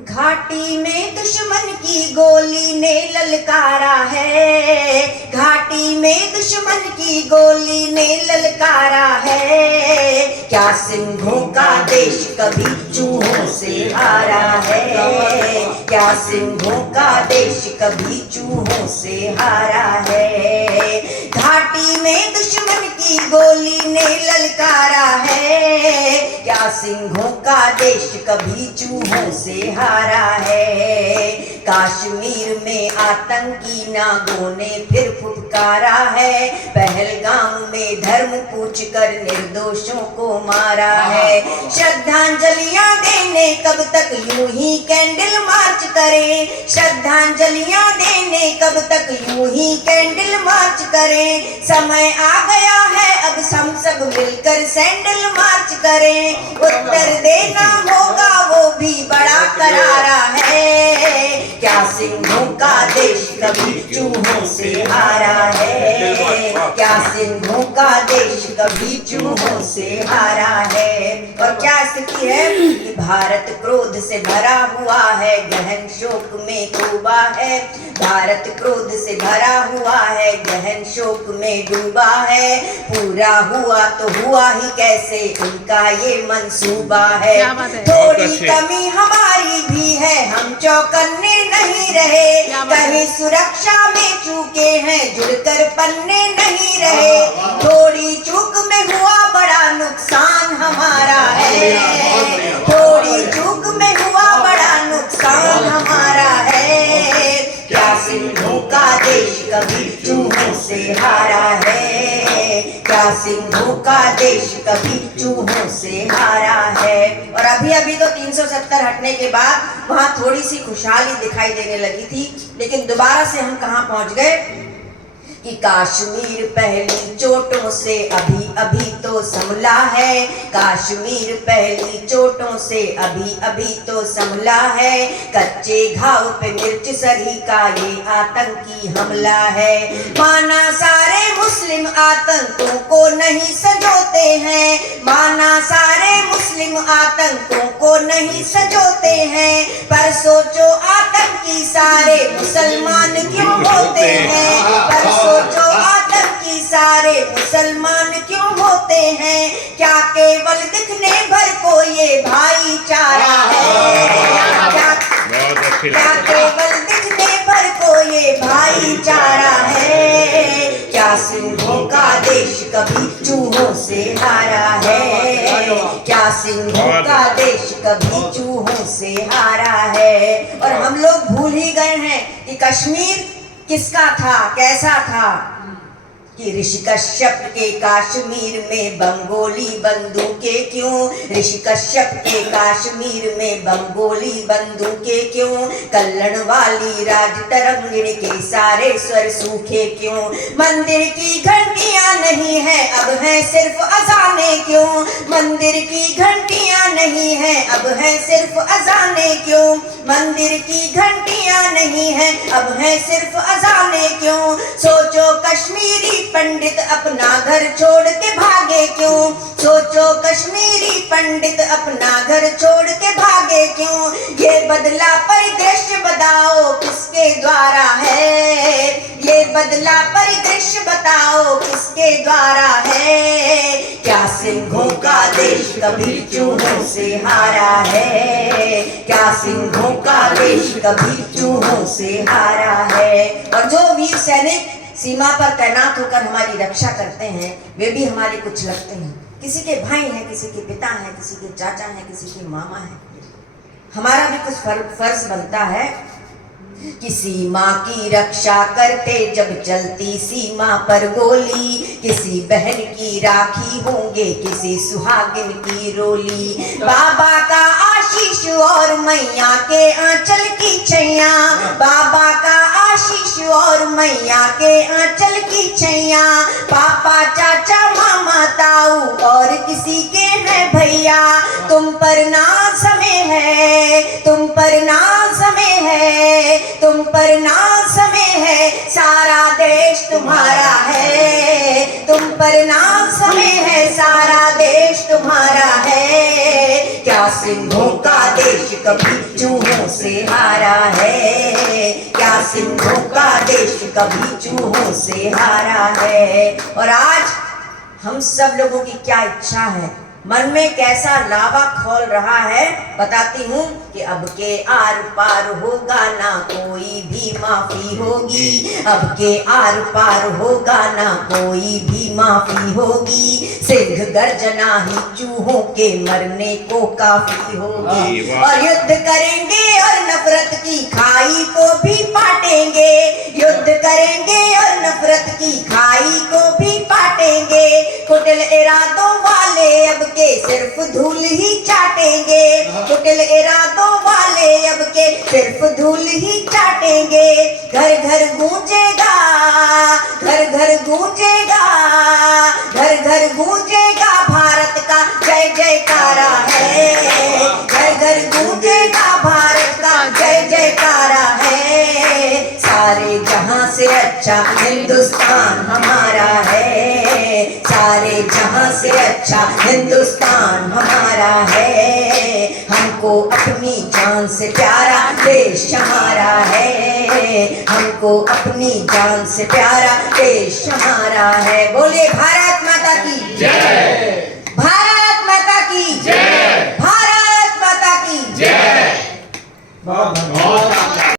घाटी में दुश्मन की गोली ने ललकारा है, घाटी में दुश्मन की गोली ने ललकारा है। क्या सिंहों का देश कभी चूहों से हारा है, क्या सिंहों का देश कभी चूहों से हारा है। घाटी में दुश्मन की गोली ने ललकारा है, क्या सिंहों का देश कभी चूहों से हारा है। कश्मीर में आतंकी नागों ने फिर फुफकारा है, पहलगाम में धर्म पूछ कर निर्दोषों को मारा है। श्रद्धांजलियां देने कब तक यूं ही कैंडल मार्च करें, श्रद्धांजलियां देने कब तक यूं ही कैंडल मार्च करें। समय आ गया है अब हम सब मिलकर सैंडल मार्च करें। उत्तर देना होगा वो भी बड़ा करारा है, क्या सिंहों का देश कभी चूहों से हारा है, क्या सिंहों का देश कभी चूहों से हारा है। और क्या स्थिति है कि भारत क्रोध से भरा हुआ है, गहन शोक में डूबा है। भारत क्रोध से भरा हुआ है, गहन शोक में डूबा है। पूरा हुआ तो हुआ ही कैसे, उनका ये मंसूबा है। थोड़ी कमी हमारी भी है, हम चौकन्ने नहीं रहे, कहीं सुरक्षा में चूके हैं जुड़कर पन्ने नहीं रहे। थोड़ी चूक में हुआ बड़ा नुकसान हमारा है, थोड़ी चूक में हुआ बड़ा नुकसान हमारा है। क्या सिंहों का देश कभी चूहों से हारा है, क्या सिंहों का देश कभी चूहों से हारा है। और अभी तो 370 हटने के बाद वहां थोड़ी सी खुशहाली दिखाई देने लगी थी, लेकिन दोबारा से हम कहां पहुंच गए कि कश्मीर पहली चोटों से अभी अभी तो संभला है, कश्मीर पहली चोटों से अभी अभी तो संभला है। कच्चे घाव पे मिर्च सरी का ये आतंकी हमला है। माना सारे मुस्लिम आतंकों को नहीं सजोते हैं, माना सारे मुस्लिम आतंकों को नहीं सजोते हैं, पर सोचो आतंकी सारे मुसलमान क्यों होते हैं, पर सोचो आतंकी सारे मुसलमान क्यों होते हैं। क्या केवल दिखने भर को ये भाईचारा है, क्या केवल दिखने भर को ये भाईचारा है। क्या सिंहों का देश कभी चूहों से हारा है, क्या सिंहों का देश कभी चूहों से हारा है। और हम लोग भूल ही गए हैं कि कश्मीर किसका था, कैसा था। कि ऋषि कश्यप के कश्मीर में बंगोली बंदूकें क्यों, ऋषि कश्यप के कश्मीर में बंगोली बंदूकें क्यों, कल्लण वाली राज तरंगिणी के सारे स्वर सूखे क्यों। मंदिर की घंटियां नहीं है अब है सिर्फ अजाने क्यों, मंदिर की घंटियां नहीं है अब है सिर्फ अजाने क्यों, मंदिर की घंटियां नहीं है अब है सिर्फ अजाने क्यों। सोचो कश्मीरी पंडित अपना घर छोड़ के भागे क्यों, सोचो कश्मीरी पंडित अपना घर छोड़ के भागे क्यों। ये बदला परिदृश्य बताओ किसके द्वारा है, ये बदला परिदृश्य बताओ किसके द्वारा है। क्या सिंहों का देश कभी चूहों से हारा है, क्या सिंहों का देश कभी चूहों से हारा है। और जो वीर सैनिक सीमा पर तैनात होकर हमारी रक्षा करते हैं वे भी हमारे कुछ लगते हैं। किसी के भाई हैं, किसी के पिता हैं, किसी के चाचा हैं, किसी के मामा हैं। हमारा भी कुछ फर्ज बनता है कि सीमा की रक्षा करते जब चलती सीमा पर गोली, किसी बहन की राखी होंगे किसी सुहागिन की रोली। बाबा का आशीष और मैया के आंचल की छैया, बाबा का आशीष और मैया के आंचल की छैया। पापा चाचा मामा ताऊ और किसी के हैं भैया, तुम पर नाज समय है, तुम पर नाज समय है, तुम पर नाज समय है। सारा देश तुम्हारा है, तुम पर नाज हमें है, सारा देश तुम्हारा है। क्या सिंहों का देश कभी चूहों से हारा है, क्या सिंहों का देश कभी चूहों से हारा है। और आज हम सब लोगों की क्या इच्छा है, मन में कैसा लावा खोल रहा है, बताती हूँ कि अब के आर पार होगा ना कोई भी माफी होगी, अब के आर पार होगा ना कोई भी माफी होगी। सिंह गर्जना ही चूहों के मरने को काफी होगी। और युद्ध करेंगे और नफरत की खाई को भी पाटेंगे, युद्ध करेंगे और नफरत की खाई को भी पाटेंगे। कुटिल इरादों वाले अब के सिर्फ धूल ही चाटेंगे, कुटिल इरादों वाले अब के सिर्फ धूल ही चाटेंगे। घर घर गूंजेगा, घर घर गूंजेगा, घर घर गूंजेगा भारत का जय जयकारा है, घर घर गूंजेगा भारत का जय जयकारा है। सारे जहां से अच्छा हिंदुस्तान हमारा है, सारे जहां से अच्छा हिंदुस्तान हमारा है। हमको अपनी जान से प्यारा देश हमारा है, हमको अपनी जान से प्यारा देश हमारा है। बोले भारत माता की